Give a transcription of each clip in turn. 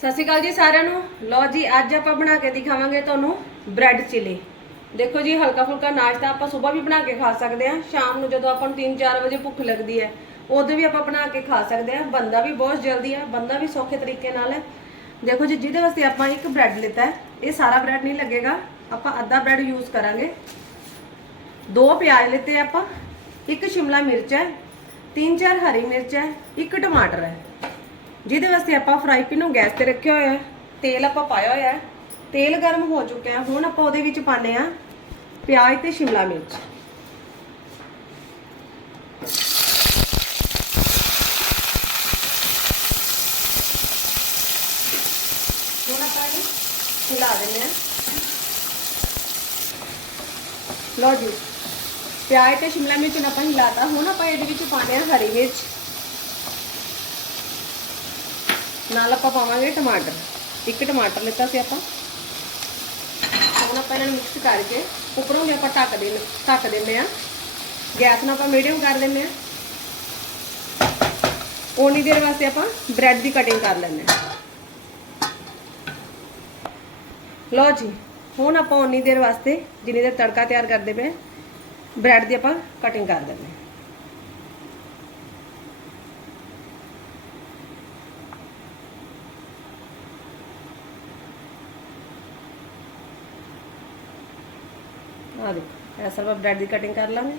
ਸਤਿ ਸ਼੍ਰੀ ਅਕਾਲ ਜੀ ਸਾਰਿਆਂ ਨੂੰ। ਲਓ ਜੀ, ਅੱਜ ਆਪਾਂ ਬਣਾ ਕੇ ਦਿਖਾਵਾਂਗੇ ਤੁਹਾਨੂੰ ਬ੍ਰੈਡ ਚਿਲੀ। ਦੇਖੋ ਜੀ ਹਲਕਾ ਫੁਲਕਾ ਨਾਸ਼ਤਾ ਆਪਾਂ ਸਵੇਰ ਵੀ ਬਣਾ ਕੇ ਖਾ ਸਕਦੇ ਹਾਂ, ਸ਼ਾਮ ਨੂੰ ਜਦੋਂ ਆਪਾਂ ਨੂੰ 3-4 ਵਜੇ ਭੁੱਖ ਲੱਗਦੀ ਹੈ, ਉਦੋਂ ਵੀ ਆਪਾਂ ਬਣਾ ਕੇ ਖਾ ਸਕਦੇ ਹਾਂ। ਬੰਦਾ ਵੀ ਬਹੁਤ ਜਲਦੀ ਹੈ, ਬੰਦਾ ਵੀ ਸੌਖੇ ਤਰੀਕੇ ਨਾਲ ਹੈ। ਦੇਖੋ ਜੀ, ਜਿਹਦੇ ਵਾਸਤੇ ਆਪਾਂ ਇੱਕ ਬ੍ਰੈਡ ਲਿੱਤਾ ਹੈ, ਇਹ ਸਾਰਾ ਬ੍ਰੈਡ ਨਹੀਂ ਲੱਗੇਗਾ। ਆਪਾਂ ਅੱਧਾ ਬ੍ਰੈਡ ਯੂਜ਼ ਕਰਾਂਗੇ। ਦੋ ਪਿਆਜ਼ ਲਿੱਤੇ ਆਪਾਂ, ਇੱਕ ਸ਼ਿਮਲਾ ਮਿਰਚ ਹੈ ਤਿੰਨ ਚਾਰ ਹਰੀ ਮਿਰਚ ਹੈ, ਇੱਕ ਟਮਾਟਰ ਹੈ। ਜਿਹਦੇ ਵਾਸਤੇ ਆਪਾਂ ਫਰਾਈ ਪੈਨ ਨੂੰ ਗੈਸ ਤੇ ਰੱਖਿਆ ਹੋਇਆ ਹੈ, ਤੇਲ ਆਪਾਂ ਪਾਇਆ ਹੋਇਆ ਹੈ, ਤੇਲ ਗਰਮ ਹੋ ਚੁੱਕਿਆ ਹੈ। ਹੁਣ ਆਪਾਂ ਉਹਦੇ ਵਿੱਚ ਪਾਣੇ ਆ ਪਿਆਜ਼ ਤੇ ਸ਼ਿਮਲਾ ਮਿਰਚ। ਹੁਣ ਆਪਾਂ ਇਹ ਹਿਲਾ ਦਿੰਦੇ ਆ ਲਓ ਜੀ, ਪਿਆਜ਼ ਤੇ ਸ਼ਿਮਲਾ ਮਿਰਚ ਨੂੰ ਆਪਾਂ ਹਿਲਾਤਾ, ਹੁਣ ਆਪਾਂ ਇਹਦੇ ਵਿੱਚ ਪਾਣੇ ਆ ਹਰੀ ਮਿਰਚ। ਨਾਲ ਆਪਾਂ ਪਾਵਾਂਗੇ ਟਮਾਟਰ। ਇੱਕ ਟਮਾਟਰ ਲਿੱਤਾ ਸੀ ਆਪਾਂ। ਹੁਣ ਆਪਾਂ ਇਹਨਾਂ ਨੂੰ ਮਿਕਸ ਕਰਕੇ ਉੱਪਰੋਂ ਵੀ ਆਪਾਂ ਢੱਕ ਦੇ ਢੱਕ ਦਿੰਦੇ ਆ ਗੈਸ ਨੂੰ ਆਪਾਂ ਮੀਡੀਅਮ ਕਰ ਦਿੰਦੇ ਆ ਉਨੀ ਦੇਰ ਵਾਸਤੇ ਆਪਾਂ ਬ੍ਰੈਡ ਦੀ ਕਟਿੰਗ ਕਰ ਲੈਂਦੇ ਆ ਲਓ ਜੀ, ਹੁਣ ਆਪਾਂ ਉਨੀ ਦੇਰ ਵਾਸਤੇ ਜਿੰਨੀ ਦੇਰ ਤੜਕਾ ਤਿਆਰ ਕਰਦੇ ਪਏ ਬ੍ਰੈਡ ਦੀ ਆਪਾਂ ਕਟਿੰਗ ਕਰ ਦਿੰਦੇ ਆ ਆ ਦੇਖੋ ਐਸਾ ਆਪਾਂ ਬ੍ਰੈਡ ਦੀ ਕਟਿੰਗ ਕਰ ਲਾਂਗੇ।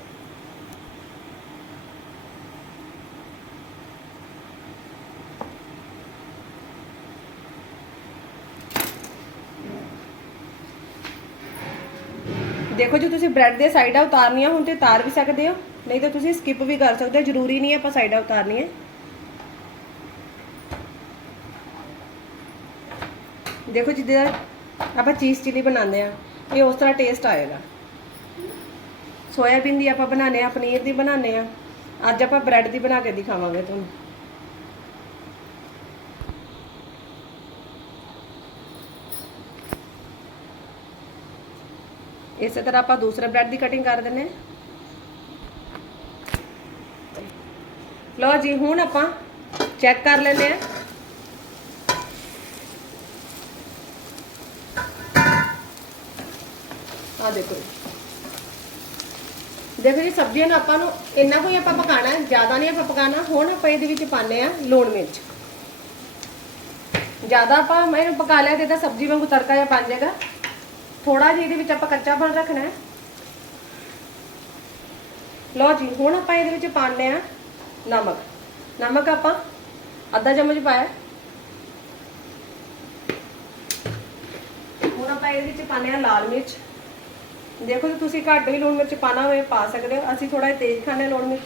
ਦੇਖੋ ਜੀ, ਤੁਸੀਂ ਬ੍ਰੈਡ ਦੇ ਸਾਈਡਾਂ ਉਤਾਰਨੀਆਂ ਹੁਣ ਤੇ ਉਤਾਰ ਵੀ ਸਕਦੇ ਹੋ। ਨਹੀਂ ਤਾਂ ਤੁਸੀਂ ਸਕਿਪ ਵੀ ਕਰ ਸਕਦੇ ਹੋ, ਜ਼ਰੂਰੀ ਨਹੀਂ ਆਪਾਂ ਸਾਈਡਾਂ ਉਤਾਰਨੀਆਂ। ਦੇਖੋ ਜਿੱਦਾਂ ਆਪਾਂ ਚੀਜ਼ ਚਿਲੀ ਬਣਾਉਂਦੇ ਆ ਇਹ ਉਸ ਤਰ੍ਹਾਂ ਟੇਸਟ ਆਏਗਾ। ਸੋਇਆਬੀਨ ਦੀ ਆਪਾਂ ਬਣਾਉਂਦੇ ਆ ਪਨੀਰ ਦੀ ਬਣਾਉਂਦੇ ਆ ਅੱਜ ਆਪਾਂ ਬ੍ਰੈਡ ਦੀ ਬਣਾ ਕੇ ਦਿਖਾਵਾਂਗੇ ਤੁਹਾਨੂੰ। ਇਸੇ ਤਰ੍ਹਾਂ ਆਪਾਂ ਦੂਸਰੇ ਬ੍ਰੈਡ ਦੀ ਕਟਿੰਗ ਕਰ ਦਿੰਨੇ ਆ ਲਓ ਜੀ, ਹੁਣ ਆਪਾਂ ਚੈੱਕ ਕਰ ਲੈਂਦੇ ਆ ਆ ਦੇਖੋ। ਦੇਖੋ ਜੀ, ਸਬਜ਼ੀਆਂ ਨੂੰ ਆਪਾਂ ਨੂੰ ਇੰਨਾ ਕੋਈ ਆਪਾਂ ਪਕਾਣਾ ਜ਼ਿਆਦਾ ਨਹੀਂ ਆਪਾਂ ਪਕਾਣਾ ਹੁਣ ਆਪਾਂ ਇਹਦੇ ਵਿੱਚ ਪਾਣੇ ਆ ਲੂਣ ਮਿਰਚ। ਜ਼ਿਆਦਾ ਆਪਾਂ ਇਹਨੂੰ ਪਕਾ ਲਿਆ ਤੇ ਇਹਦਾ ਸਬਜ਼ੀ ਵਾਂਗੂ ਤੜਕਾ ਜਿਹਾ ਬਣ ਜਾਏਗਾ। ਥੋੜਾ ਜਿਹਾ ਇਹਦੇ ਵਿੱਚ ਆਪਾਂ ਕੱਚਾ ਕੱਚਾਪਣ ਰੱਖਣਾ ਹੈ। ਲਓ ਜੀ, ਹੁਣ ਆਪਾਂ ਇਹਦੇ ਵਿੱਚ ਪਾਣੇ ਆ ਨਮਕ। ਨਮਕ ਆਪਾਂ ਅੱਧਾ ਚਮਚ ਪਾਇਆ। ਹੁਣ ਆਪਾਂ ਇਹਦੇ ਵਿੱਚ ਪਾਣੇ ਆ ਲਾਲ ਮਿਰਚ। ਦੇਖੋ ਜੇ, ਤੁਸੀਂ ਘੱਟ ਵੀ ਲੂਣ ਮਿਰਚ ਪਾਣਾ ਹੋਵੇ, ਪਾ ਸਕਦੇ ਹੋ। ਅਸੀਂ ਥੋੜਾ ਤੇਜ਼ ਖਾਣੇ ਲੂਣ ਮਿਰਚ।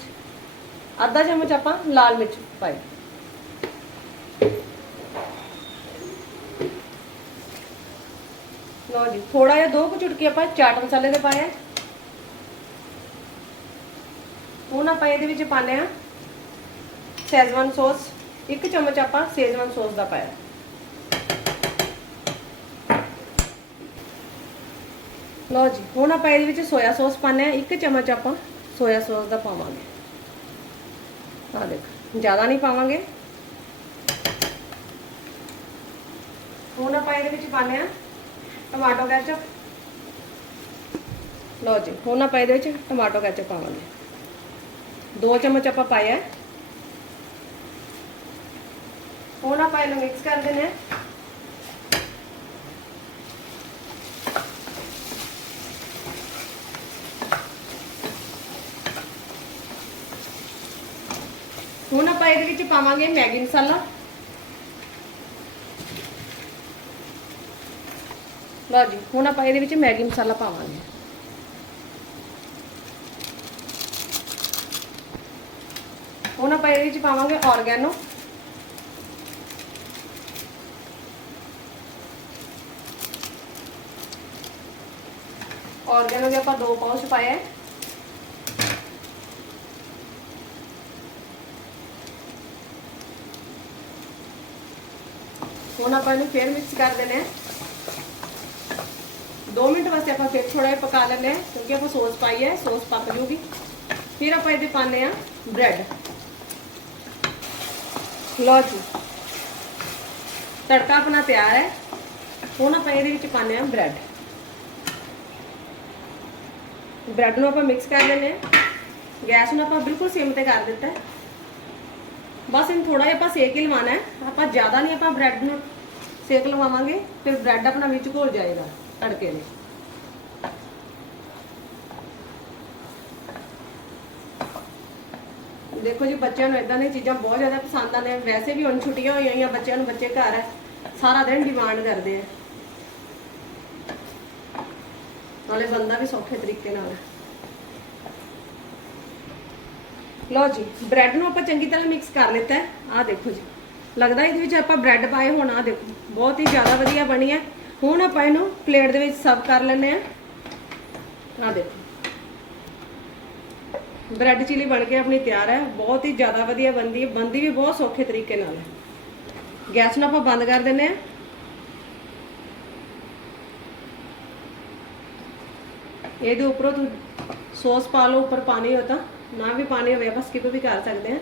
ਅੱਧਾ ਚਮਚ ਆਪਾਂ ਲਾਲ ਮਿਰਚ ਪਾਈ। ਲਓ ਜੀ ਥੋੜਾ ਜਿਹਾ ਦੋ ਕੁ ਚੁਟਕੀ ਆਪਾਂ ਚਾਟ ਮਸਾਲੇ ਦੇ ਪਾਇਆ। ਹੁਣ ਆਪਾਂ ਇਹਦੇ ਵਿੱਚ ਪਾਣੇ ਆ ਸੈਜ਼ਵਾਨ ਸੌਸ। ਇੱਕ ਚਮਚ ਆਪਾਂ ਸੈਜ਼ਵਾਨ ਸੌਸ ਦਾ ਪਾਇਆ। ਲਓ ਜੀ, ਹੁਣ ਆਪਾਂ ਇਹਦੇ ਵਿੱਚ ਸੋਇਆ ਸੌਸ ਪਾਣੇ ਆ ਇੱਕ ਚਮਚ ਆਪਾਂ ਸੋਇਆ ਸੌਸ ਦਾ ਪਾਵਾਂਗੇ। ਆ ਦੇਖ, ਜ਼ਿਆਦਾ ਨਹੀਂ ਪਾਵਾਂਗੇ। ਹੁਣ ਆਪਾਂ ਇਹਦੇ ਵਿੱਚ ਪਾਣੇ ਆ ਟਮਾਟੋ ਕੈਚਪ ਲਓ ਜੀ, ਹੁਣ ਆਪਾਂ ਇਹਦੇ ਵਿੱਚ ਟਮਾਟੋ ਕੈਚਪ ਪਾਵਾਂਗੇ। ਦੋ ਚਮਚ ਆਪਾਂ ਪਾਇਆ ਹੁਣ ਆਪਾਂ ਇਹਨੂੰ ਮਿਕਸ ਕਰ ਦਿੰਦੇ ਹੁਣ ਆਪਾਂ ਇਹਦੇ ਵਿੱਚ ਪਾਵਾਂਗੇ ਮੈਗੀ ਮਸਾਲਾ। ਲਓ ਜੀ, ਹੁਣ ਆਪਾਂ ਇਹਦੇ ਵਿੱਚ ਮੈਗੀ ਮਸਾਲਾ ਪਾਵਾਂਗੇ। ਹੁਣ ਆਪਾਂ ਇਹਦੇ ਵਿੱਚ ਪਾਵਾਂਗੇ ਆਰਗੈਨੋ ਆਰਗੈਨੋ ਦੇ ਆਪਾਂ ਦੋ ਪਾਊਚ ਪਾਇਆ ਹੈ। ਹੁਣ ਆਪਾਂ ਇਹਨੂੰ ਫੇਰ ਮਿਕਸ ਕਰ ਦੇਣਾ ਹੈ। 2 ਮਿੰਟ ਵਾਸਤੇ ਆਪਾਂ ਫਿਰ ਥੋੜਾ ਜਿਹਾ ਪਕਾ ਲੈਂਦੇ ਹਾਂ, ਕਿਉਂਕਿ ਆਪਾਂ ਸੌਸ ਪਾਈ ਹੈ, ਸੌਸ ਪੱਕ ਜੂਗੀ। ਫਿਰ ਆਪਾਂ ਇਹਦੇ ਪਾਣੇ ਆ ਬ੍ਰੈਡ। ਲਓ ਜੀ। ਤੜਕਾ ਆਪਣਾ ਤਿਆਰ ਹੈ। ਹੁਣ ਆਪਾਂ ਇਹਦੇ ਵਿੱਚ ਪਾਉਂਦੇ ਹਾਂ ਬ੍ਰੈਡ। ਬ੍ਰੈਡ ਨੂੰ ਆਪਾਂ ਮਿਕਸ ਕਰ ਲੈਂਦੇ ਹਾਂ। ਗੈਸ ਨੂੰ ਆਪਾਂ ਬਿਲਕੁਲ ਸਿਮ ਤੇ ਕਰ ਦਿੱਤਾ ਹੈ। ਬਸ ਇਹਨੂੰ ਥੋੜਾ ਜਿਹਾ ਆਪਾਂ ਸੇਕ ਹੀ ਲਵਾਉਣਾ ਹੈ। ਆਪਾਂ ਜ਼ਿਆਦਾ ਨਹੀਂ ਆਪਾਂ ਬ੍ਰੈਡ ਨੂੰ ਸੇਕ ਲਵਾਵਾਂਗੇ, ਫਿਰ ਬ੍ਰੈਡ ਆਪਣਾ ਵਿੱਚ ਘੁਲ ਜਾਏਗਾ ਤੜਕੇ ਦੇ। ਦੇਖੋ ਜੀ, ਬੱਚਿਆਂ ਨੂੰ ਇਦਾਂ ਦੀਆਂ ਚੀਜ਼ਾਂ ਬਹੁਤ ਜ਼ਿਆਦਾ ਪਸੰਦ ਆਉਂਦੀਆਂ ਵੈਸੇ ਵੀ ਹੁਣ ਛੁੱਟੀਆਂ ਹੋਈਆਂ ਹੋਈਆਂ, ਬੱਚਿਆਂ ਨੂੰ ਬੱਚੇ ਘਰ ਹੈ ਸਾਰਾ ਦਿਨ ਡਿਮਾਂਡ ਕਰਦੇ ਆ। ਨਾਲੇ ਬੰਦਾ ਵੀ ਸੌਖੇ ਤਰੀਕੇ ਨਾਲ ਹੈ। ਲਓ ਜੀ ਬ੍ਰੈਡ ਨੂੰ ਆਪਾਂ ਚੰਗੀ ਤਰ੍ਹਾਂ ਮਿਕਸ ਕਰ ਲਿੱਤਾ ਹੈ। ਆਹ ਦੇਖੋ ਜੀ, ਲੱਗਦਾ ਇਹਦੇ ਵਿੱਚ ਆਪਾਂ ਬ੍ਰੈਡ ਪਾਏ ਹੋਣ, ਆਹ ਦੇਖੋ, ਬਹੁਤ ਹੀ ਜ਼ਿਆਦਾ ਵਧੀਆ ਬਣੀ ਹੈ। ਹੁਣ ਆਪਾਂ ਇਹਨੂੰ ਪਲੇਟ ਦੇ ਵਿੱਚ ਸਰਵ ਕਰ ਲੈਂਦੇ ਆ ਆਹ ਦੇਖੋ ਬ੍ਰੈਡ ਚਿਲੀ ਬਣ ਕੇ ਆਪਣੀ ਤਿਆਰ ਹੈ। ਬਹੁਤ ਹੀ ਜ਼ਿਆਦਾ ਵਧੀਆ ਬਣਦੀ ਹੈ। ਬਣਦੀ ਵੀ ਬਹੁਤ ਸੌਖੇ ਤਰੀਕੇ ਨਾਲ ਹੈ। ਗੈਸ ਨੂੰ ਆਪਾਂ ਬੰਦ ਕਰ ਦਿੰਦੇ ਆ ਇਹਦੇ ਉੱਪਰੋਂ ਤੂੰ ਸੌਸ ਪਾ ਲਓ, ਉੱਪਰ ਪਾਣੀ ਹੋ ਤਾਂ। ਨਾ ਵੀ ਪਾਣੀ ਹੋਵੇ ਆਪਾਂ ਸਕਿਪ ਵੀ ਕਰ ਸਕਦੇ ਹਾਂ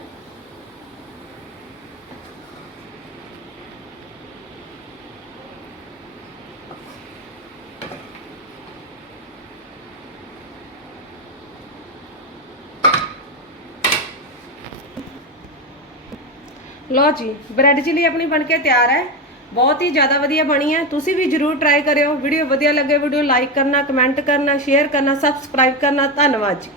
ਲਓ ਜੀ ਬ੍ਰੈਡ ਚਿਲੀ ਆਪਣੀ ਬਣ ਕੇ ਤਿਆਰ ਹੈ ਬਹੁਤ ਹੀ ਜ਼ਿਆਦਾ ਵਧੀਆ ਬਣੀ ਹੈ ਤੁਸੀਂ ਵੀ ਜਰੂਰ ਟਰਾਈ ਕਰਿਓ ਵੀਡੀਓ ਵਧੀਆ ਲੱਗੇ ਵੀਡੀਓ ਲਾਈਕ ਕਰਨਾ ਕਮੈਂਟ ਕਰਨਾ ਸ਼ੇਅਰ ਕਰਨਾ ਸਬਸਕ੍ਰਾਈਬ ਕਰਨਾ ਧੰਨਵਾਦ ਜੀ